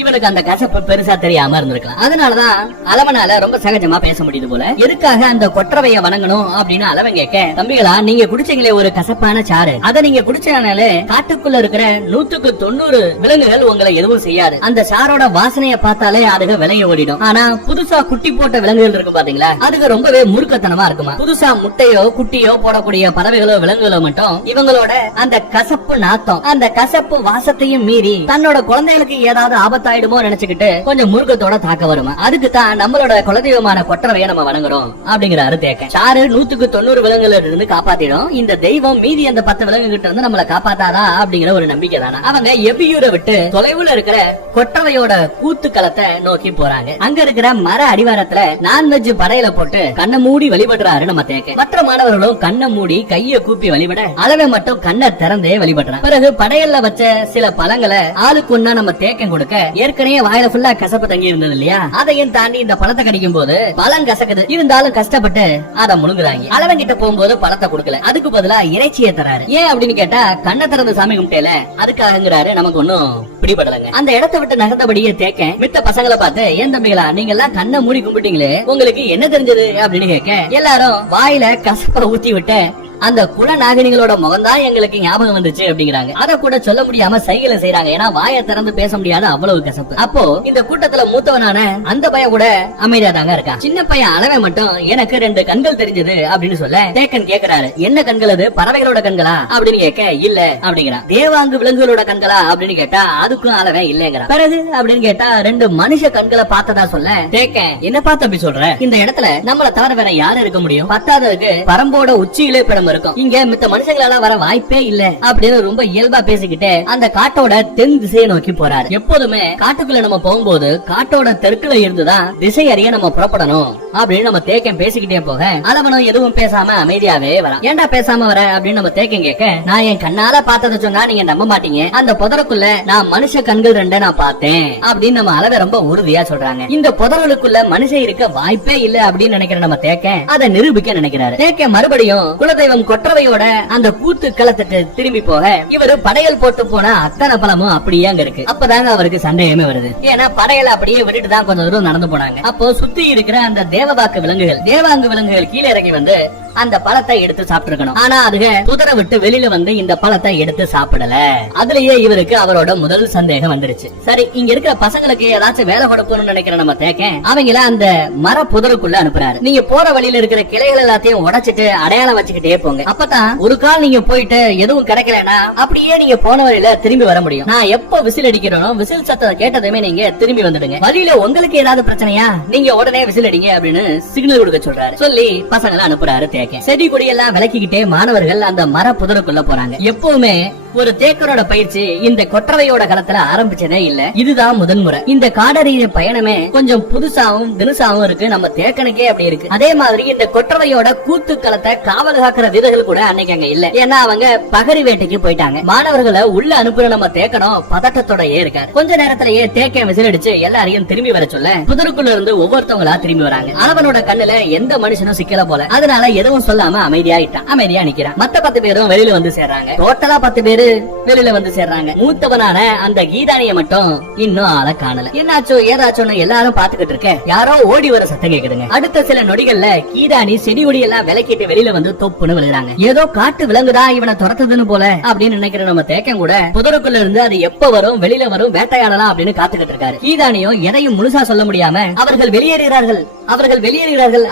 இவனுக்கு அந்த கசப்பு பெருசா தெரியாம இருந்திருக்கலாம். அதனாலதான் அளவனால ரொம்ப சகஜமா பேச முடியுது போல. எதுக்காக அந்த கொற்றவைய வணங்கணும் அப்படின்னு அளவன் கேட்க, தம்பிகளா நீங்க குடிச்சீங்களே ஒரு கசப்பான சாறு, அதை நீங்க குடிச்சனாலே காட்டுக்குள்ள இருக்கிற 190 விலங்குகள் உங்களை எதுவும் செய்யாது. அந்த சாரோட வாசனைய பார்த்தாலே அதுக விலகி ஓடிடும். ஆனா புதுசா குட்டி போட்ட விலங்குகள் இருக்கும் பாத்தீங்களா, அதுக்கு ரொம்பவே முறுக்கத்தனமா இருக்குமா. புதுசா முட்டையோ குட்டியோ போடக்கூடிய பறவைகளோ விலங்குகளோ மட்டும் இவங்களோட அந்த கசப்பு நாத்தம், அந்த கசப்பு வாசத்தையும் மீறி தன்னோட குழந்தைகளுக்கு ஏதாவது ஆபத்தாயிடுமோ நினைச்சுக்கிட்டு கொஞ்சம் முருகத்தோட தாக்க வருமா. அதுக்கு தான் நம்மளோட குலதெய்வமான கொற்றவையை நம்ம வணங்குறோம் அப்படிங்கிறாரு தேக்க. சாறு 190 விலங்குல இருந்து காப்பாத்திடும். இந்த தெய்வம் மீதி அந்த 10 விலங்கு கிட்ட இருந்து நம்மளை காப்பாத்தாதா அப்படிங்கிற ஒரு நம்பிக்கை தானே. அவங்க எபியூரை விட்டு தொலைவுல இருக்கிற கொற்றவையோட கூத்து களத்தை நோக்கி போறாங்க. அங்க இருக்கிற மர அடிவாரத்துல நான்வெஜ் படையில போட்டு கண்ணை மூடி வழிபடுறாரு நம்ம தேக்க. மற்ற மாணவர்களும் கண்ணை மூடி கைய கூப்பி வழிபட, அளவை மட்டும் கண்ணை திறந்தே வழிபடுறான். பிறகு படையல்ல வச்ச சில பழங்களை ஆளுக்கு ஒன்னா நம்ம தேக்கம் கொடுக்க, ஏற்கனவே வாயில ஃபுல்லா கசப்பு தங்கி இருந்தது இல்லையா, அதையும் தாண்டி இந்த பழத்தை கடிக்கும் போது பழம் கசக்குது. இருந்தாலும் கஷ்டப்பட்டு அதை முழுங்குறாங்க. அளவன் கிட்ட போகும்போது பழத்தை கொடுக்கல, அதுக்கு பதிலா இறைச்சியை தராரு. ஏன் அப்படின்னு கேட்டா, கண்ணை திறந்து சாமி கும்பிட்டேல அதுக்காகங்கிறாரு. நமக்கு ஒன்னும் பிடிபடலங்க. அந்த இடத்தை விட்டு நகர்ந்தபடியே தேக்க மித்த பசங்களை பார்த்து, ஏன் தம்பிகளா நீங்க எல்லாம் கண்ணை மூடி கும்பிட்டீங்களே, உங்களுக்கு என்ன தெரிஞ்சது அப்படின்னு கேட்க, எல்லாரும் வாயில கசப்பை ஊத்தி விட்டு அந்த குலநாகினிகளோட முகம்தான் எங்களுக்கு ஞாபகம் வந்துச்சு அப்படிங்கிறாங்க. அத கூட சொல்ல முடியாம சைகளை செய்யறாங்க. ஏன்னா வாயை திறந்து பேச முடியாத அவ்வளவு கசப்பு. அப்போ இந்த கூட்டத்துல மூத்தவனான அந்த பையன் கூட அமைதியா தாங்க இருக்கான். சின்ன பையன் அளவன் மட்டும் எனக்கு 2 கண்கள் தெரிஞ்சது அப்படின்னு சொல்ல, தேக்கன் கேக்குறாரு, என்ன கண்கள் அது, பறவைகளோட கண்களா அப்படின்னு கேட்க, இல்ல அப்படிங்கிறான். தேவாங்கு விலங்குகளோட கண்களா அப்படின்னு கேட்டா அதுக்கும் அளவன் இல்லங்கிறான். பிறகு அப்படின்னு கேட்டா 2 மனுஷ கண்களை பார்த்ததா சொல்ல, தேக்கன் என்ன பார்த்து அப்படி சொல்ற, இந்த இடத்துல நம்மள தவிர வேற யாரு இருக்க முடியும், பத்தாததுக்கு பரம்போட உச்சியிலே பிடம் இருக்கும், இங்க மித்த மனுஷங்களால வர வாய்ப்பே இல்ல அப்படின்னு ரொம்ப இயல்பா பேசிக்கிட்டே அந்த காட்டோட தென் திசையை நோக்கி போறாரு. எப்போதுமே காட்டுக்குள்ள நம்ம போகும்போது காட்டோட தெற்குல இருந்துதான் திசை அறிய நம்ம புறப்படணும் அப்படின்னு நம்ம தேக்கம் பேசிக்கிட்டே போக, அளவனும் எதுவும் பேசாம அமைதியாவே வரான். ஏன்டா பேசாம வர அப்படின்னு நம்ம தேக்கம் கேட்க, நான் என் கண்ணால பார்த்ததை சொன்னா நீங்க நம்ப மாட்டீங்க, அந்த புதருக்குள்ள நான் மனுஷ கண்கள் 2 நான் பார்த்தேன் அப்படின்னு நம்ம அளவை ரொம்ப உறுதியா சொல்றாங்க. இந்த புதருக்குள்ள மனுஷன் இருக்க வாய்ப்பே இல்ல அப்படின்னு நினைக்கிற நம்ம தேக்க அதை நிரூபிக்க நினைக்கிறாரு. தேக்க மறுபடியும் குலதெய்வம் கொற்றவையோட அந்த கூத்து களத்துக்கு திரும்பி போக, இவரு படையல் போட்டு போன அத்தனை பழமும் அப்படியே அங்க இருக்கு. அப்பதாங்க அவருக்கு சந்தேகமே வருது. ஏன்னா படையல் அப்படியே விட்டுட்டு தான் கொஞ்சம் தூரம் நடந்து போனாங்க. அப்போ சுத்தி இருக்கிற அந்த தேவபாக்கு விலங்குகள், தேவாங்கு விலங்குகள் கீழே இறங்கி வந்து அந்த பழத்தை எடுத்து சாப்பிட்டு, ஆனா அதுக குதிரை விட்டு வெளியில வந்து இந்த பழத்தை எடுத்து சாப்பிடல. அதுலயே இவருக்கு அவரோட முதல் சந்தேகம் வந்துருச்சு. சரி, இங்க இருக்கிற பசங்களுக்கு ஏதாச்சும் வேலை கொடுக்கணும்னு நினைக்கிற நம்ம தேக்க அவங்கள அந்த மர புதருக்குள்ள அனுப்புறாரு. நீங்க போற வழியில இருக்கிற கிளைகள் எல்லாத்தையும் உடைச்சிட்டு அடையாளம் வச்சுக்கிட்டே போங்க. அப்பதான் ஒரு கால் நீங்க போயிட்டு எதுவும் கிடைக்கலன்னா அப்படியே நீங்க போன வழியில திரும்பி வர முடியும். நான் எப்ப விசில் அடிக்கிறோம், விசில் சத்தத்தை கேட்டதுமே நீங்க திரும்பி வந்துடுங்க. வழியில உங்களுக்கு ஏதாவது பிரச்சனையா நீங்க உடனே விசில் அடிங்க அப்படின்னு சிக்னல் கொடுக்க சொல்றாரு. சொல்லி பசங்களை அனுப்புறாரு. செடி கொடியெல்லாம் விளக்கிக்கிட்டே மாணவர்கள் அந்த மர புதருக்குள்ள போறாங்க. எப்பவுமே ஒரு தேக்கரோட பயிற்சி இந்த கொற்றவையோட களத்துல ஆரம்பிச்சதே இல்ல, இதுதான் முதன்முறை. இந்த காடறிய பயணமே கொஞ்சம் புதுசாவும் தினுசாவும் இருக்கு. நம்ம தேக்கனுக்கே அப்படி இருக்கு. அதே மாதிரி இந்த கொற்றவையோட கூத்து களத்தை காவல் காக்கிற வீரர்கள் கூட அன்னைக்கு அங்க இல்ல. ஏன்னா அவங்க பகரி வேட்டைக்கு போயிட்டாங்க. மாணவர்களை உள்ள அனுப்புற நம்ம தேக்கனும் பதட்டத்தோடயே இருக்காரு. கொஞ்ச நேரத்திலேயே தேக்க விசில் அடிச்சு எல்லாரையும் திரும்பி வர சொல்ல, புதருக்குள்ள இருந்து ஒவ்வொருத்தவங்களா திரும்பி வராங்க. அளவனோட கண்ணுல எந்த மனுஷனும் சிக்கல போல. அதனால எதுவும் சொல்லாம அமைதியா நிக்கிறான். மத்த 10 பேரும் வெளியில வந்து சேர்றாங்க. டோட்டலா 10 பேரு வெளியில வந்து சேர்றாங்க. மூத்தவனான அந்த கீதானிய மட்டும் இன்னும் ஆளை காணல. என்னாச்சோ ஏதாச்சோன்னு எல்லாரும் பாத்துக்கிட்டு இருக்க, யாரோ ஓடி வர சத்தம் கேக்குதுங்க. அடுத்த சில நொடிகள்ல கீதானி செடி கொடி எல்லாம் விலக்கிட்டு வெளியில வந்து தொப்புன்னு விழுறாங்க. ஏதோ காட்டு விலங்குதா இவனை துரத்துதுன்னு போல அப்படின்னு நினைக்கிற நம்ம தேக்கம் கூட புதருக்குள்ள இருந்து அது எப்ப வரும் வெளியில வரும் வேட்டையாடலாம் அப்படின்னு காத்துக்கிட்டு இருக்காரு. கீதானியும் எதையும் முழுசா சொல்ல முடியாம அவர்கள் வெளியேறுகிறார்கள்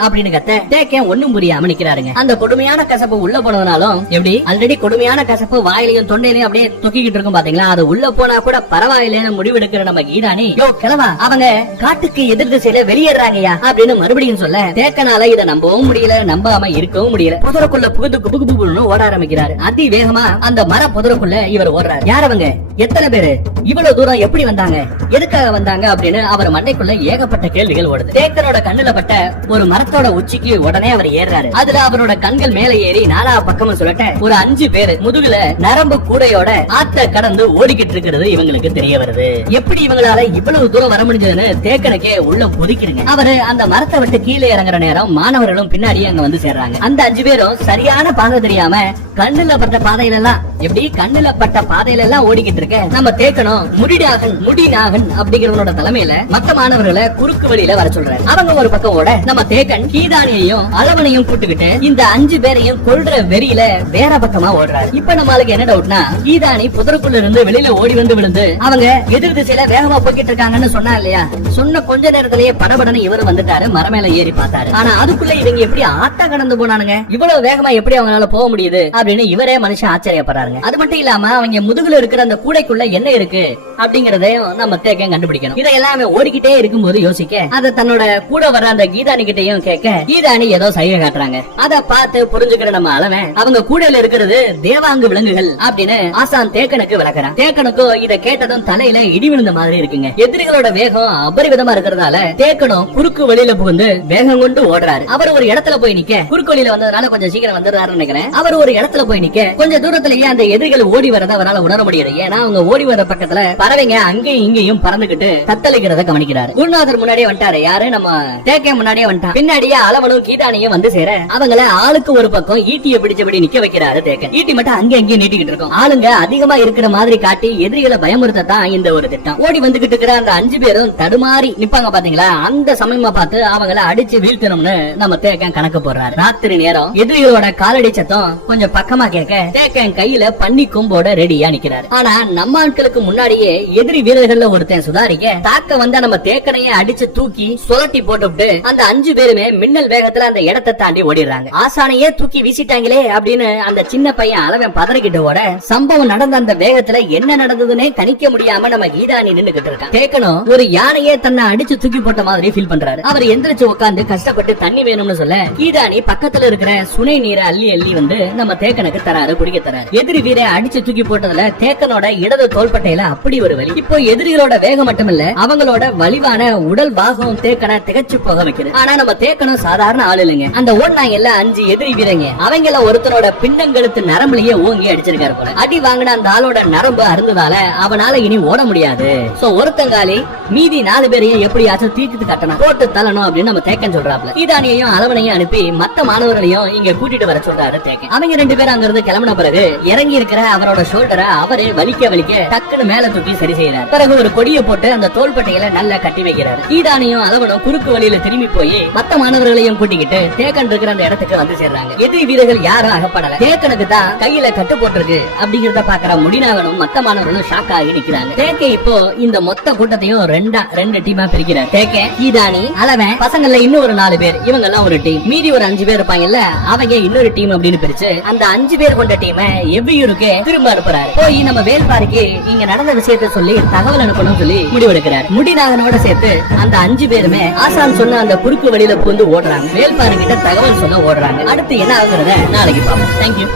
அப்படின்னு கத்த தேக்கம் ஒண்ணும் புரியாம நிக்கிறாருங்க. அந்த கொடுமையான கசப்பு உள்ள போனதுனாலும் எப்படி ஆல்ரெடி கொடுமையான கசப்பு வாயிலையும் தொண்டையிலையும் அப்படியே தொக்கிக்கிட்டு இருக்கும் பாத்தீங்களா, அது உள்ள போனா கூட பரவாயில்லைன்னு முடிவெடுக்கிற நம்ம கீதானி, யோ கிழவா அவங்க காட்டுக்கு எதிர் திசையில வெளியேறாங்கயா அப்படின்னு மறுபடியும் சொல்ல, தேக்கனால இதை நம்பவும் முடியல, நம்பாம இருக்கவும் முடியல. புதருக்குள்ள புகுந்து ஓட ஆரம்பிக்கிறாரு. அதி வேகமா அந்த மர புதருக்குள்ள இவர் ஓடுறாரு. யார் அவங்க, எத்தனை பேரு, இவ்வளவு தூரம் எப்படி வந்தாங்க, எதுக்காக வந்தாங்க அப்படின்னு அவர் மண்டைக்குள்ள ஏகப்பட்ட கேள்விகள் ஓடுது. தேக்கனோட கண்ணுல பட்ட ஒரு மரத்தோட உச்சிக்கு உடனே அவர் ஏறாரு. அதுல அவரோட கண்கள் மேல ஏறி 4 பக்கமும் சொல்லட்ட ஒரு 5 பேரு முதுகுல நரம்பு கூடையோட ஆத்த கடந்து ஓடிக்கிட்டு இருக்கிறது இவங்களுக்கு தெரிய வருது. எப்படி இவங்களால இவ்வளவு தூரம் வர முடிஞ்சதுன்னு தேக்கனுக்கே உள்ள பொதிக்கிறீங்க. அவரு அந்த மரத்தை விட்டு கீழே இறங்குற நேரம் மாணவர்களும் பின்னாடியே அங்க வந்து சேர்றாங்க. அந்த 5 பேரும் சரியான பாதை தெரியாம கண்ணுல பட்ட பாதையில எல்லாம் ஓடிக்கிட்டு இருக்காங்க. இருக்க நம்ம தேக்கணும் முடிநாகன் அப்படிங்கிறவனோட தலைமையில மத்த மாணவர்களை குறுக்கு வழியில வர சொல்றாரு. அவங்க ஒரு பக்கம் ஓட நம்ம தேக்கன் கீதானியையும் அளவனையும் கூட்டுக்கிட்டு இந்த 5 பேரையும் கொல்ற வெறியில வேற பக்கமா ஓடுறாரு. இப்ப நம்மளுக்கு என்ன டவுட்னா, கீதானி புதருக்குள்ள இருந்து வெளியில ஓடி வந்து விழுந்து அவங்க எதிர் திசையில வேகமா போய்கிட்டு இருக்காங்கன்னு சொன்னா இல்லையா, சொன்ன கொஞ்ச நேரத்திலேயே படபடன்னு இவரு வந்துட்டாரு, மரமேல ஏறி பார்த்தாரு. ஆனா அதுக்குள்ள இவங்க எப்படி ஆட்டா கடந்து போனானுங்க, இவ்வளவு வேகமா எப்படி அவங்களால போக முடியுது அப்படின்னு இவரே மனுஷன் ஆச்சரியப்படுறாங்க. அது மட்டும் இல்லாம அவங்க முதுகுல இருக்கிற அந்த கூடைக்குள்ள என்ன இருக்கு அப்படிங்கறதையும் நம்ம தேக்கன் கண்டுபிடிக்கணும். இதெல்லாம் அவன் ஓடிக்கிட்டே இருக்கும்போது யோசிக்க, அத தன்னோட கூட வர அந்த கீதானி கிட்டையும் கேட்க, கீதானி ஏதோ சைகை காட்டுறாங்க. அத பார்த்து புரிஞ்சுக்கிற நம்ம அளவன் அவங்க கூடையில இருக்கிறது தேவாங்கு விலங்குகள் அப்படின்னு ஆசான் தேக்கனுக்கு விளக்குறான். தேக்கனுக்கும் இத கேட்டதும் தலையில இடி விழுந்த மாதிரி இருக்குங்க. எதிரிகளோட வேகம் அபரிவிதமா இருக்கிறதால தேக்கனும் குறுக்கு வழியில புகுந்து வேகம் கொண்டு ஓடுறாரு. அவர் ஒரு இடத்துல போய் நிக்க, குறுக்கு வழியில வந்ததுனால கொஞ்சம் சீக்கிரம் வந்துடுறாருன்னு நினைக்கிறேன். அவர் ஒரு இடத்துல போய் நிக்க கொஞ்ச தூரத்திலேயே அந்த எதிரிகள் ஓடி வரத அவரால் உணர முடியாது. ஏன்னா அவங்க ஓடி வர பக்கத்துல பறவைங்க அங்கேயும் இங்கேயும் பறந்துகிட்டு தத்தளிக்கிறத கவனிக்கிறாரு. குருநாதர் முன்னாடியே வந்துட்டாரு. யாரு? நம்ம தேக்கன் முன்னாடியே வந்துட்டான். பின்னாடியே அளவனும் கீதானியும் வந்து சேர அவங்கள ஆளுக்கு ஒரு பக்கம் ஈட்டிய பிடிச்சபடி நிக்க வைக்கிறாரு தேக்கன். ஈட்டி மட்டும் அங்கே அங்கேயும் நீட்டிக்கிட்டு இருக்கும். ஆளுங்க அதிகமா இருக்கிற மாதிரி காட்டி எதிரிகளை பயமுறுத்தத்தான் இந்த ஒரு திட்டம். ஓடி வந்துகிட்டு இருக்கிற அந்த 5 பேரும் தடுமாறி நிப்பாங்க பாத்தீங்களா, அந்த சமயமா பார்த்து அவங்கள அடிச்சு வீழ்த்தணும்னு நம்ம தேக்கன் கணக்கு போடுறாரு. ராத்திரி நேரம் எதிரிகளோட காலடி சத்தம் கொஞ்சம் பக்கமா கேட்க தேக்கன் கையில பன்னி கொம்போட ரெடியா நிக்கிறாரு. ஆனா நம்ம ஆட்களுக்கு முன்னாடியே எதிரி வீரர்கள்ல ஒருத்தன் சுதாரிக்க தாக்க வந்தா நம்ம தேக்கனையே அடிச்சு தூக்கி சுழட்டி போட்டுவிட்டு அந்த 5 பேருமே மின்னல் வேகத்துல அந்த இடத்தை தாண்டி ஓடிடுறாங்க. ஆசானையே தூக்கி வீசிட்டாங்களே அப்படின்னு அந்த சின்ன பையன் அளவன் பதறிக்கிட்டு ஓட, சம்பவம் நடந்த அந்த வேகத்துல என்ன நடந்ததுன்னே கணிக்க முடியாம நம்ம கீதானி நின்னுகிட்டு இருக்கான். தேக்கனும் ஒரு யானையே தன்னை அடிச்சு தூக்கி போட்ட மாதிரி ஃபீல் பண்றாரு. அவர் எந்திரிச்சு உட்கார்ந்து கஷ்டப்பட்டு தண்ணி வேணும்னு சொல்ல கீதானி பக்கத்துல இருக்கிற சுனை நீரை அள்ளி அள்ளி வந்து நம்ம தேக்கனுக்கு தராரு, குடிக்க தராரு. எதிரி வீரை அடிச்சு தூக்கி போட்டதுல தேக்கனோட இடது தோள்பட்டையில அப்படி ஒரு வலி. இப்போ எதிரிகளோட வேகம் மட்டுமில்ல அவங்களோட வலிவான உடல் பாகம் தேக்கனை திகச்சு போக வைக்கிறது. ஆனா நம்ம தேக்கனும் சாதாரண ஆள் இல்லைங்க. அந்த ஓடினாங்க எல்லாம் 5 எதிரி வீரங்க, அவங்கள ஒருத்தனோட பின்னங்கழுத்து நரம்புலயே ஓங்கி அடிச்சிருக்காரு போல. அடி வாங்கின அந்த ஆளோட நரம்பு அருந்ததால அவனால இனி ஓட முடியாது. சோ ஒருத்தங்காலி மீதி 4 பேரையும் எப்படியாச்சும் தீர்த்து கட்டணும், போட்டு தள்ளணும் அப்படின்னு நம்ம தேக்கன் சொல்றாப்ல. கீதானியையும் அளவனையும் அனுப்பி மத்த மாணவர்களையும் இங்க கூட்டிட்டு வர சொல்றாரு தேக்கன். அவங்க 2 பேரும் அங்க இருந்து கிளம்பின பிறகு இறங்கி இருக்கிற அவரோட ஷோல்டரை அவரே வலிக்க டக்குன்னு மேல தூக்கி சரி செய்யறாரு. பிறகு ஒரு கொடியை போட்டு அந்த தோள்பட்டையில நல்லா கட்டி வைக்கிறாரு. கீதானியும் அளவனும் குறுக்கு வழியில திரும்பி போய் மத்த மாணவர்களையும் கூட்டிக்கிட்டு தேக்கன் இருக்கிற அந்த இடத்துக்கு வந்து சேர்றாங்க. எதிரி வீரர்கள் யாரும் அகப்படல. தேக்கனுக்கு தான் கையில கட்டு போட்டிருக்கு அப்படிங்கறத பாக்குற முடிநாகனும் மத்த மாணவர்களும் ஷாக் ஆகி நிக்கிறாங்க. தேக்கே இப்போ இந்த மொத்த கூட்டத்தையும் 2 டீமா பிரிக்கிறார். தேக்கே, கீதானி, அளவன், பசங்கள்ல இன்னும் ஒரு 4 பேர், இவங்க எல்லாம் ஒரு டீம், மீதி ஒரு 5 பேர் இருப்பாங்கல்ல அவங்க இன்னொரு டீம் அப்படின்னு பிரிச்சு அந்த 5 பேர் கொண்ட டீமை எவ்வியூருக்கு திரும்ப அனுப்புறாரு. போய் நம்ம வேல்பாரிக்கு இங்க நடந்த விஷயத்த சொல்லி தகவல் அனுப்பணும் சொல்லி முடிவெடுக்கிறார். முடிநாகனோட சேர்த்து அந்த 5 பேருமே ஆசான் சொன்ன அந்த குறுக்கு வழியில புகுந்து ஓடுறாங்க. வேல்பாரி கிட்ட தகவல் சொல்ல ஓடுறாங்க. அடுத்து என்ன ஆகுறத நாளைக்கு பார்ப்போம். தேங்க்யூ.